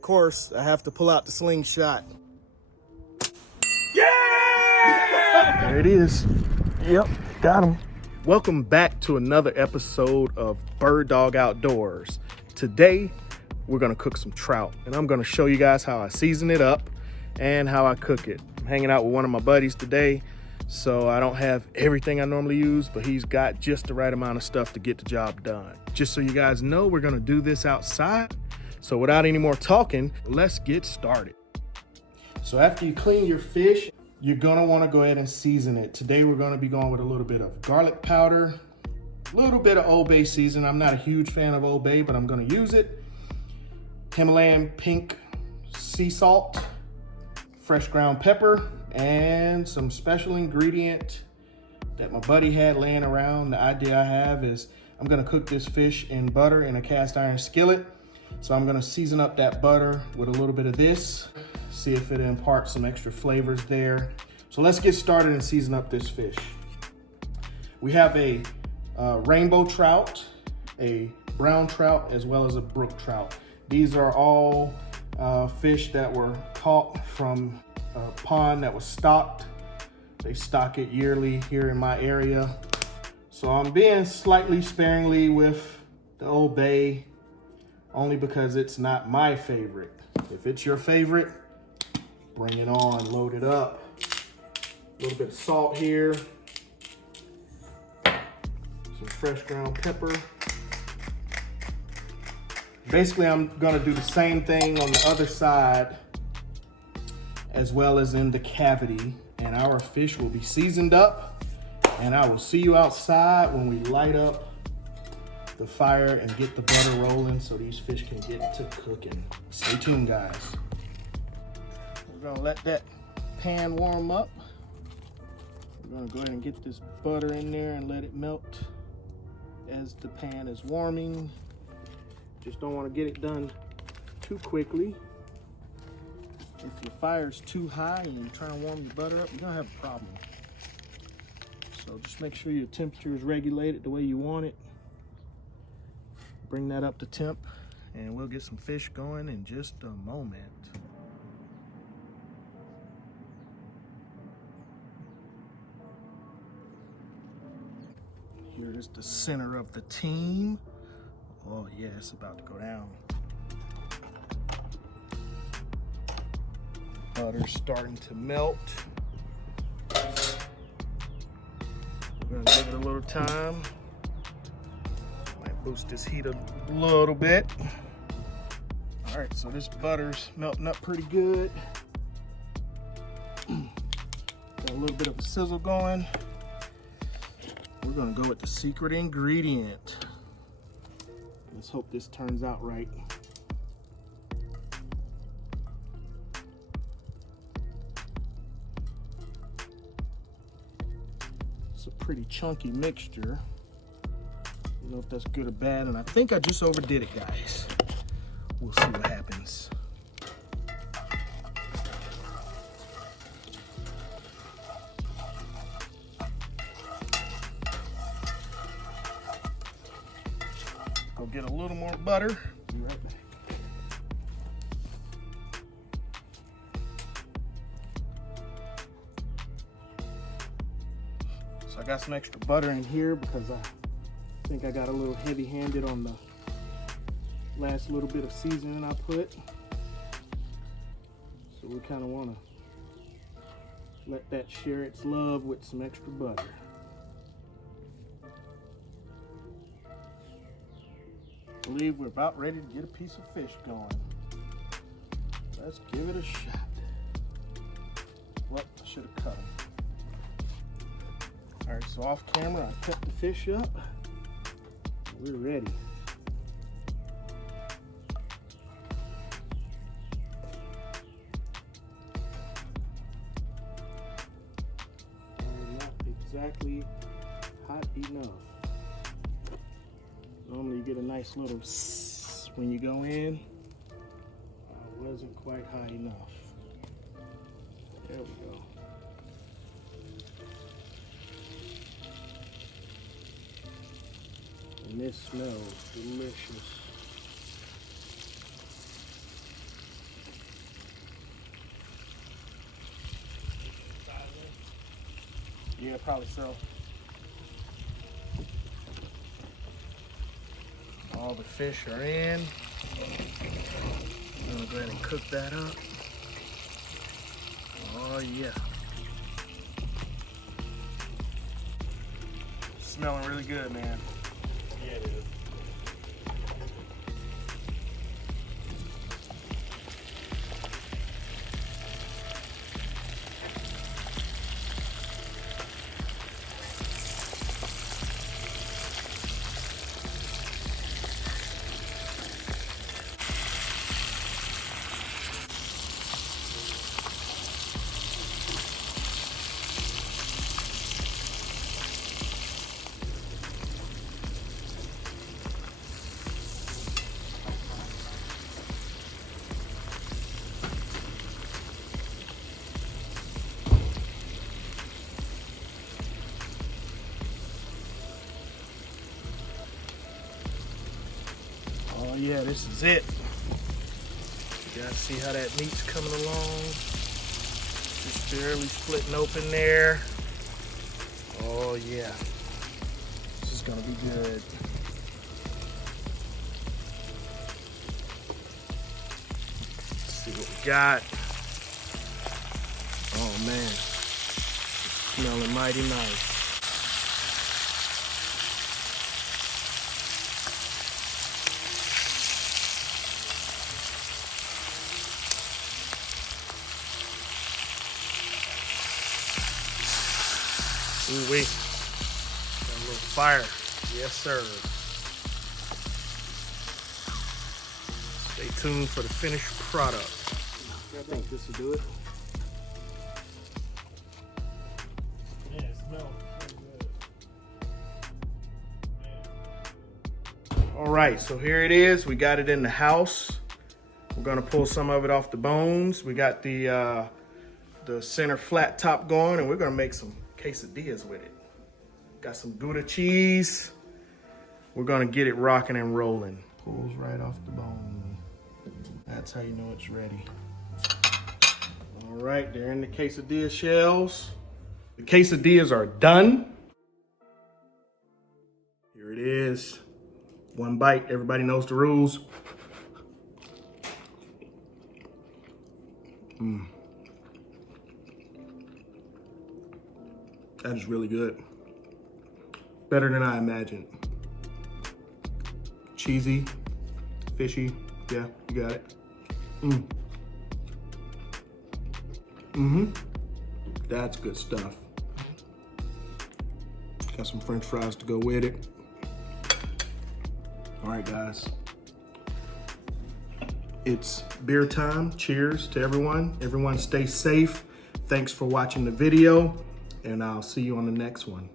Of course, I have to pull out the slingshot. Yeah! There it is. Yep, got him. Welcome back to another episode of Bird Dog Outdoors. Today, we're gonna cook some trout, and I'm gonna show you guys how I season it up and how I cook it. I'm hanging out with one of my buddies today, so I don't have everything I normally use, but he's got just the right amount of stuff to get the job done. Just so you guys know, we're gonna do this outside. So without any more talking, let's get started. So after you clean your fish, you're gonna wanna go ahead and season it. Today we're gonna be going with a little bit of garlic powder, a little bit of Old Bay seasoning. I'm not a huge fan of Old Bay, but I'm gonna use it. Himalayan pink sea salt, fresh ground pepper, and some special ingredient that my buddy had laying around. The idea I have is I'm gonna cook this fish in butter in a cast iron skillet. So I'm gonna season up that butter with a little bit of this, see if it imparts some extra flavors there. So let's get started and season up this fish. We have a rainbow trout, a brown trout, as well as a brook trout. These are all fish that were caught from a pond that was stocked. They stock it yearly here in my area. So I'm being slightly sparingly with the Old Bay, only because it's not my favorite. If it's your favorite, bring it on, load it up. A little bit of salt here. Some fresh ground pepper. Basically, I'm gonna do the same thing on the other side as well as in the cavity, and our fish will be seasoned up, and I will see you outside when we light up the fire and get the butter rolling so these fish can get to cooking. Stay tuned, guys. We're gonna let that pan warm up. We're gonna go ahead and get this butter in there and let it melt as the pan is warming. Just don't want to get it done too quickly. If your fire's too high and you're trying to warm the butter up, you're gonna have a problem. So just make sure your temperature is regulated the way you want it. Bring that up to temp, and we'll get some fish going in just a moment. Here is the center of the team. Oh yeah, it's about to go down. Butter's starting to melt. We're gonna give it a little time. Might boost this heat a little bit. All right, so this butter's melting up pretty good. Got a little bit of a sizzle going. We're gonna go with the secret ingredient. Let's hope this turns out right. It's a pretty chunky mixture. I don't know if that's good or bad, and I think I just overdid it, guys. We'll see what happens. Go get a little more butter. Be right back. So I got some extra butter in here because I think I got a little heavy-handed on the last little bit of seasoning I put. So we kind of want to let that share its love with some extra butter. I believe we're about ready to get a piece of fish going. Let's give it a shot. Well, I should have cut them. All right, so off camera, I cut the fish up. We're ready. Not exactly hot enough. Normally you get a nice little sss when you go in. Wasn't quite high enough. There we go. And this smells delicious. Yeah, probably so. All the fish are in. I'm gonna go ahead and cook that up. Oh yeah. Smelling really good, man. Yeah, it is. Oh yeah, this is it. You guys see how that meat's coming along? Just barely splitting open there. Oh yeah. This is gonna be good. Let's see what we got. Oh man. Smelling mighty nice. Ooh wee. Got a little fire. Yes, sir. Stay tuned for the finished product. I think this will do it. Yeah, it smells pretty good. All right, so here it is. We got it in the house. We're gonna pull some of it off the bones. We got the center flat top going, and we're gonna make some quesadillas with it. Got some Gouda cheese. We're gonna get it rocking and rolling. Pulls right off the bone. That's how you know it's ready. All right, they're in the quesadilla shells. The quesadillas are done. Here it is. One bite, everybody knows the rules. That is really good. Better than I imagined. Cheesy, fishy, yeah, you got it. That's good stuff. Got some French fries to go with it. All right, guys. It's beer time. Cheers to everyone. Everyone stay safe. Thanks for watching the video, and I'll see you on the next one.